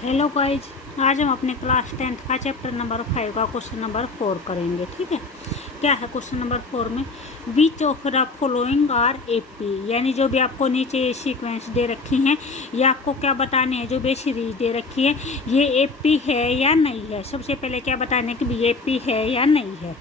Hello guys, आज हम अपने क्लास 10th का चैप्टर नंबर 5 का क्वेश्चन नंबर 4 करेंगे। ठीक है, क्या है क्वेश्चन नंबर 4 में? Which of the following are AP, यानी जो भी आपको नीचे ये सीक्वेंस दे रखी हैं, ये आपको क्या बताने हैं, जो भी सीरीज दे रखी है ये एपी है या नहीं है। सबसे पहले क्या बताने कि ये एपी है या नहीं है।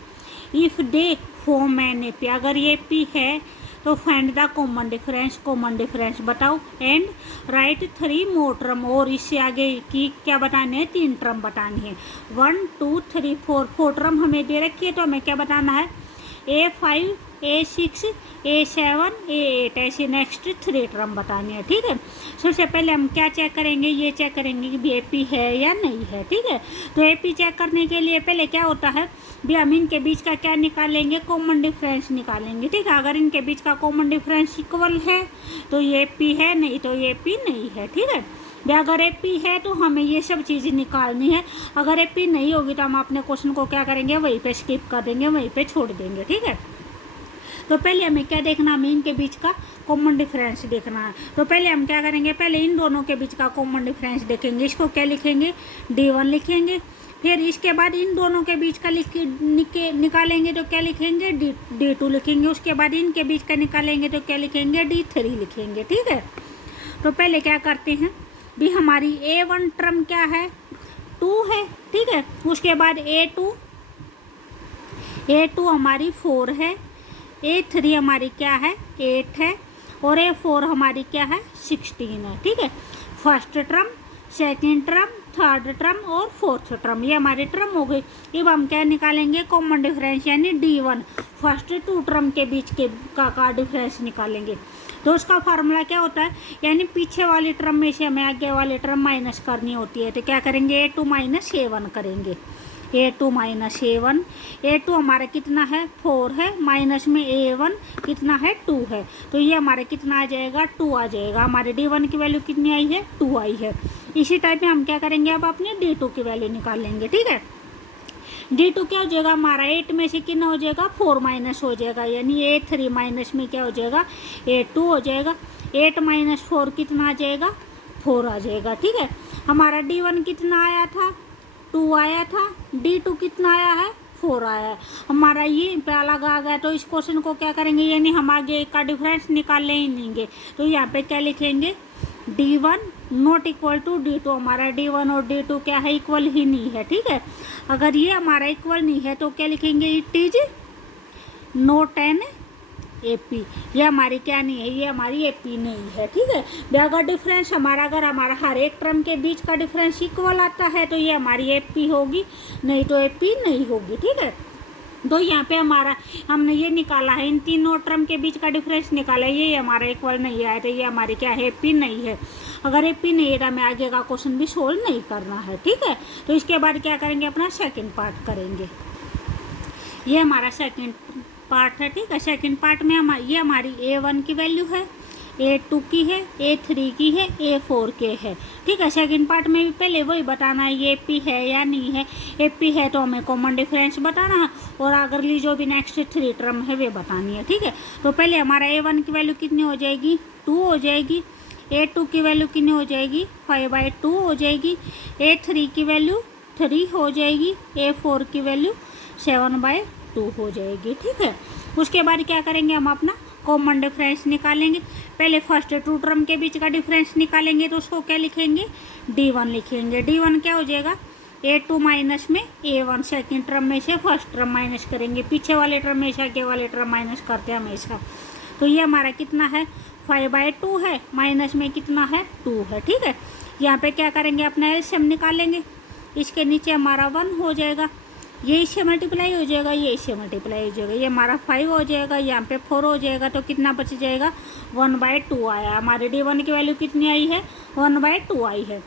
If they form an AP, अगर ये एपी है तो फाइंड द कॉमन डिफरेंस बताओ एंड राइट 3 मोर टर्म, और इससे आगे की क्या बताने हैं, 3 टर्म बतानी है। 1 2 3 4 टर्म हमें दे रखी है, तो हमें क्या बताना है, A5 A6 A7 A8, ऐसे नेक्स्ट 3 टर्म बतानी है। ठीक है, सबसे पहले हम क्या चेक करेंगे, ये चेक करेंगे कि एपी है या नहीं है। ठीक है, तो एपी चेक करने के लिए पहले क्या होता है भी, हम इनके बीच का क्या निकालेंगे, कॉमन डिफरेंस निकालेंगे। ठीक है, अगर इनके बीच का कॉमन डिफरेंस इक्वल है तो ये एपी है, नहीं तो ये एपी नहीं है। ठीक है, अगर एपी है तो हमें ये सब चीज़ें निकालनी है, अगर एपी नहीं होगी तो हम अपने क्वेश्चन को क्या करेंगे, वहीं पे स्किप कर देंगे, वहीं पे छोड़ देंगे। ठीक है, तो पहले हमें क्या देखना, हमें इनके बीच का कॉमन डिफरेंस देखना है। तो पहले हम क्या करेंगे, पहले इन दोनों के बीच का कॉमन डिफरेंस देखेंगे। इसको क्या लिखेंगे, D1 लिखेंगे। फिर इसके बाद इन दोनों के बीच का निकालेंगे तो क्या लिखेंगे, D2 लिखेंगे। उसके बाद इनके बीच का निकालेंगे तो क्या लिखेंगे, D3 लिखेंगे। ठीक है, तो पहले क्या करते हैं भी, हमारी A1 टर्म क्या है, 2 है। ठीक है, उसके बाद A2 हमारी 4 है, A3 हमारी क्या है, 8 है, और A4 हमारी क्या है, 16 है। ठीक है, first term, second term, third term और फोर्थ टर्म, ये हमारी टर्म हो गई। अब हम क्या निकालेंगे, कॉमन डिफरेंस, यानी D1 फर्स्ट 2 टर्म के बीच के का डिफरेंस निकालेंगे। तो उसका फार्मूला क्या होता है, यानी पीछे वाली टर्म में से हमें आगे वाली टर्म माइनस करनी होती है। तो क्या करेंगे, A2 माइनस A1 करेंगे। A2 माइनस A1, A2 हमारा कितना है, 4 है, माइनस में A1 कितना है, 2 है, तो ये हमारे कितना आ जाएगा, 2 आ जाएगा। हमारे D1 की वैल्यू कितनी आई है, 2 आई है। इसी टाइप में हम क्या करेंगे, अब अपने D2 की वैल्यू निकालेंगे। ठीक है, D2 क्या हो जाएगा हमारा, 8 में से कितना हो जाएगा, 4 माइनस हो जाएगा, यानी A3 माइनस में क्या हो जाएगा, A2 हो जाएगा। 8 माइनस 4 कितना आ जाएगा, 4 आ जाएगा। ठीक है, हमारा D1 कितना आया था, 2 आया था, D2 कितना आया है, 4 आया है। हमारा ये पे अलग आ गया, तो इस क्वेश्चन को क्या करेंगे, यानी हम आगे का डिफरेंस निकाल ही लेंगे। तो यहाँ पे क्या लिखेंगे, D1 not equal to D2, हमारा D1 और D2 क्या है, इक्वल ही नहीं है। ठीक है, अगर ये हमारा इक्वल नहीं है तो क्या लिखेंगे, it is not an AP, ये हमारी क्या नहीं है, ये हमारी एपी नहीं है। ठीक है, अगर डिफरेंस हमारा, अगर हमारा हर एक टर्म के बीच का डिफरेंस इक्वल आता है तो ये हमारी एपी होगी, नहीं तो एपी नहीं होगी। ठीक है, तो यहाँ पे हमारा हमने ये निकाला है, इन तीनों टर्म के बीच का डिफरेंस निकाला है, ये हमारा इक्वल नहीं आया, तो ये हमारी क्या है, एपी नहीं है। अगर एपी नहीं है तो हमें आगे का क्वेश्चन भी सोल्व नहीं करना है। ठीक है, तो इसके बाद क्या करेंगे, अपना सेकंड पार्ट करेंगे। ये हमारा सेकंड पार्ट है। ठीक है, सेकंड पार्ट में ये हमारी A1 की वैल्यू है, A2 की है, A3 की है, A4 के है। ठीक है, सेकंड पार्ट में भी पहले वही बताना है, ये एपी है या नहीं है। एपी है तो हमें कॉमन डिफरेंस बताना है, और अगली जो भी नेक्स्ट 3 टर्म है वे बतानी है। ठीक है, तो पहले हमारा A1 की वैल्यू कितनी हो जाएगी, 2 हो जाएगी। A2 की वैल्यू कितनी हो जाएगी, 5/2 हो जाएगी। A3 की वैल्यू 3 हो जाएगी। A4 की वैल्यू 7/2 हो जाएगी। ठीक है, उसके बाद क्या करेंगे, हम अपना कॉमन डिफरेंस निकालेंगे। पहले फर्स्ट 2 टर्म के बीच का डिफरेंस निकालेंगे, तो उसको क्या लिखेंगे, D1 लिखेंगे। D1 क्या हो जाएगा, A2 माइनस में A1, सेकेंड टर्म में से फर्स्ट टर्म माइनस करेंगे, पीछे वाले टर्म में से आगे वाले टर्म माइनस करते हैं हमेशा। तो ये हमारा कितना है, 5/2 है, माइनस में कितना है, 2 है। ठीक है, यहाँ पे क्या करेंगे, अपना एलसीएम निकालेंगे। इसके नीचे हमारा 1 हो जाएगा, ये इससे मल्टीप्लाई हो जाएगा, ये इससे मल्टीप्लाई हो जाएगा, ये हमारा 5 हो जाएगा, यहाँ पे 4 हो जाएगा, तो कितना बच जाएगा, 1/2 आया। हमारे D1 की वैल्यू कितनी आई है, 1/2 आई है।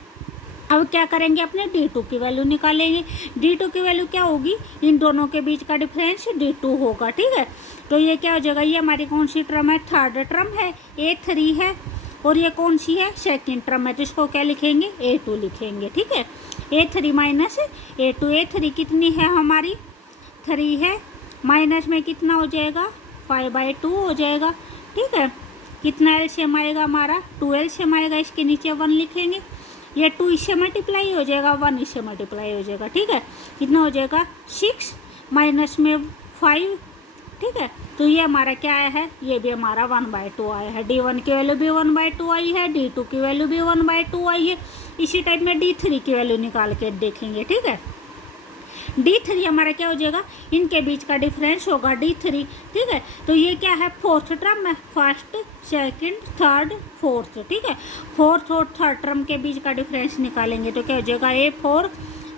अब क्या करेंगे, अपने D2 की वैल्यू निकालेंगे। D2 की वैल्यू क्या होगी, इन दोनों के बीच का डिफरेंस D2 होगा। ठीक है, तो ये क्या हो जाएगा, ये हमारी कौन सी टर्म है, थर्ड टर्म है, A3 है, और ये कौन सी है, सेकेंड टर्म है, तो इसको क्या लिखेंगे, A2 लिखेंगे। ठीक है, A3 माइनस A2, A3 कितनी है हमारी, 3 है, माइनस में कितना हो जाएगा, 5/2 हो जाएगा। ठीक है, कितना एलसीएम आएगा हमारा, 2 एलसीएम आएगा, इसके नीचे 1 लिखेंगे। ये 2 इससे मल्टीप्लाई हो जाएगा, 1 इससे मल्टीप्लाई हो जाएगा, ठीक है। कितना हो जाएगा 6 माइनस में 5, ठीक है। तो ये हमारा क्या आया है, ये भी हमारा 1/2 आया है। D1 की वैल्यू भी 1/2 आई है, D2 की वैल्यू भी 1/2 आई है। इसी टाइप में D3 की वैल्यू निकाल के देखेंगे, ठीक है। D3 हमारा क्या हो जाएगा, इनके बीच का डिफरेंस होगा D3, ठीक है। तो ये क्या है, फोर्थ टर्म है, फर्स्ट सेकंड थर्ड फोर्थ, ठीक है। फोर्थ और थर्ड टर्म के बीच का डिफरेंस निकालेंगे तो क्या हो जाएगा, A4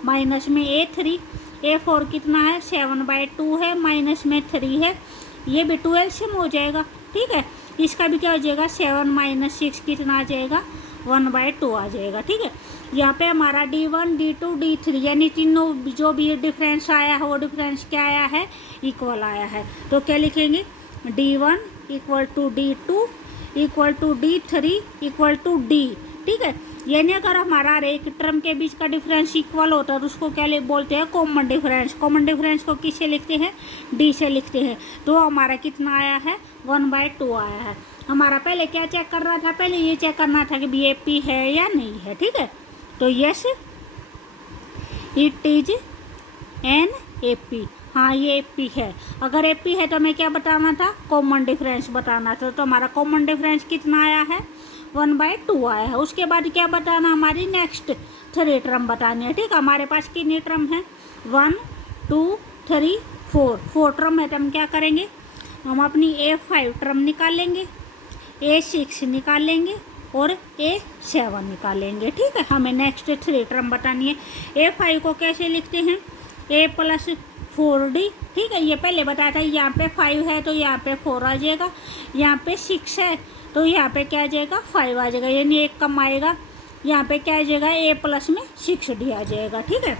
माइनस में A3। A4 कितना है, 7/2 है, माइनस में 3 है, ये भी 2 एलसीएम हो जाएगा, ठीक है। इसका भी क्या हो जाएगा, 7 माइनस 6 कितना आ जाएगा, 1/2 आ जाएगा, ठीक है। यहाँ पे हमारा D1 D2 D3 यानी तीनों जो भी डिफरेंस आया है वो डिफरेंस क्या आया है, इक्वल आया है। तो क्या लिखेंगे, D1 equal to D2 equal to D3 equal to D, ठीक है। यानी अगर हमारा हर एक टर्म के बीच का डिफरेंस इक्वल होता है तो उसको क्या बोलते हैं, कॉमन डिफरेंस। कॉमन डिफरेंस को किससे लिखते हैं, D से लिखते हैं। तो हमारा कितना आया है, 1/2 आया है। हमारा पहले क्या चेक कर रहा था, पहले ये चेक करना था कि BAP है या नहीं है, ठीक है। तो yes it is an AP, हाँ ये AP है। अगर AP है तो हमें क्या बताना था, कॉमन डिफरेंस बताना था। तो हमारा कॉमन डिफरेंस कितना आया है, 1/2 आया है। उसके बाद क्या बताना, हमारी नेक्स्ट 3 टर्म बतानी है, ठीक है। हमारे पास कितनी टर्म है, 1 2 3 4 टर्म है। तो हम क्या करेंगे, हम अपनी A5 टर्म निकाल लेंगे, A6 निकाल लेंगे और A7 निकालेंगे, ठीक है। हमें नेक्स्ट 3 टर्म बतानी है। A5 को कैसे लिखते हैं, A + 4D, ठीक है। ये पहले बताया था, यहाँ पे 5 है तो यहाँ पे 4 आ जाएगा, यहाँ पे 6 है तो यहाँ पे क्या आ जाएगा, 5 आ जाएगा, यानी एक कम आएगा। यहाँ पे क्या आ जाएगा, A प्लस में 6D आ जाएगा, ठीक है।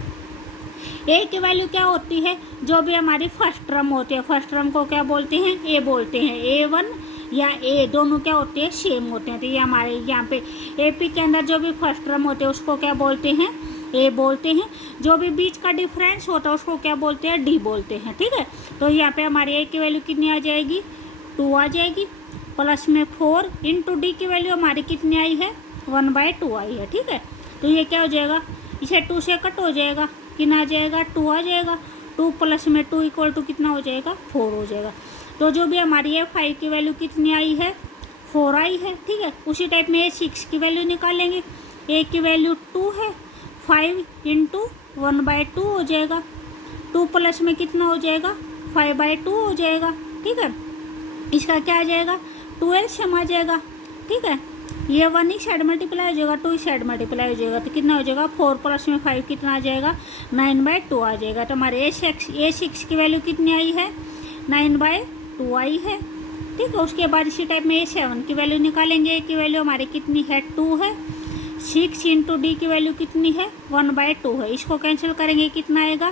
A की वैल्यू क्या होती है, जो भी हमारी फर्स्ट टर्म होती है, फर्स्ट टर्म को क्या बोलते हैं, A बोलते हैं। A1 या A दोनों क्या होते हैं, सेम होते हैं। तो ये हमारे यहाँ पे AP के अंदर जो भी फर्स्ट टर्म होते हैं उसको क्या बोलते हैं, A बोलते हैं। जो भी बीच का डिफरेंस होता है उसको क्या बोलते हैं, D बोलते हैं, ठीक है। तो यहाँ पे हमारी A की वैल्यू कितनी आ जाएगी, 2 आ जाएगी, प्लस में 4 इंटू D की वैल्यू हमारी कितनी आई है, 1/2 आई है, ठीक है। तो ये क्या हो जाएगा, इसे 2 से कट हो जाएगा, कितना आ जाएगा, 2 आ जाएगा। 2 प्लस में 2 इक्वल टू कितना हो जाएगा, 4 हो जाएगा। तो जो भी हमारी A5 की वैल्यू कितनी आई है, 4 आई है, ठीक है। उसी टाइप में A6 की वैल्यू निकालेंगे। A की वैल्यू 2 है, 5 इंटू 1/2 हो जाएगा। 2 प्लस में कितना हो जाएगा, 5/2 हो जाएगा, ठीक है। इसका क्या आ जाएगा, 12 सम आ जाएगा, ठीक है। ये 1 ही साइड मल्टीप्लाई हो जाएगा, 2 ही साइड मल्टीप्लाई हो जाएगा, तो कितना हो जाएगा, 4 प्लस में 5 कितना आ जाएगा, 9/2 आ जाएगा। तो हमारे A6 की वैल्यू कितनी आई है, 9/2 आई है, ठीक है। उसके बाद इसी टाइप में A7 की वैल्यू निकालेंगे। A की वैल्यू हमारी कितनी है, 2 है। 6 इंटू D की वैल्यू कितनी है, 1/2 है। इसको कैंसिल करेंगे, कितना आएगा,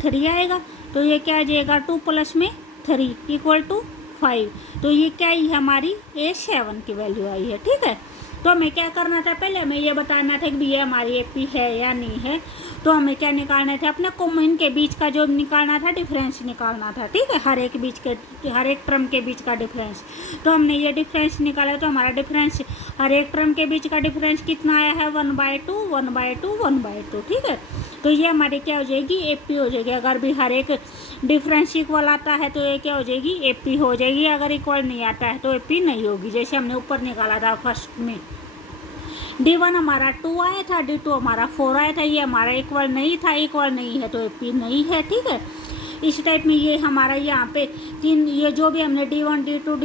3 आएगा। तो ये क्या आ जाएगा, 2 प्लस में 3 इक्वल टू 5। तो ये क्या आई है, हमारी A7 की वैल्यू आई है, ठीक है। तो हमें क्या करना था, पहले हमें ये बताना था कि ये हमारी AP है या नहीं है। तो हमें क्या निकालना था, अपने कॉमन के बीच का जो निकालना था, डिफरेंस निकालना था, ठीक है। हर एक टर्म के बीच का डिफरेंस। तो हमने ये डिफरेंस निकाला, तो हमारा डिफरेंस हर एक टर्म के बीच का डिफरेंस कितना आया है, 1/2 1/2 1/2, ठीक है। तो ये हमारी क्या हो जाएगी, AP हो जाएगी। अगर भी हर एक डिफरेंस इक्वल आता है तो ये क्या हो जाएगी, AP हो जाएगी। अगर इक्वल नहीं आता है तो AP नहीं होगी, जैसे हमने ऊपर निकाला था फर्स्ट में। D1 हमारा 2 आया था, D2 हमारा 4 आया था। ये हमारा इक्वल नहीं था, इक्वल नहीं है तो AP नहीं है, ठीक है। इस टाइप में ये हमारा यहाँ पे ये जो भी हमने D1 D2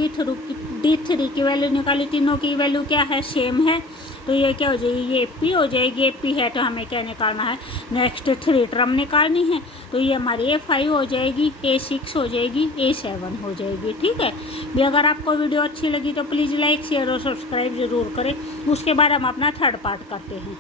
D3 की वैल्यू निकाली, तीनों की वैल्यू क्या है, सेम है। तो ये क्या हो जाएगी, ये AP हो जाएगी। AP है तो हमें क्या निकालना है, नेक्स्ट 3 टर्म निकालनी है। तो ये हमारी A5 हो जाएगी, A6 हो जाएगी, A7 हो जाएगी, ठीक है। भी अगर आपको वीडियो अच्छी लगी तो प्लीज़ लाइक शेयर और सब्सक्राइब ज़रूर करें। उसके बाद हम अपना 3rd पार्ट करते हैं।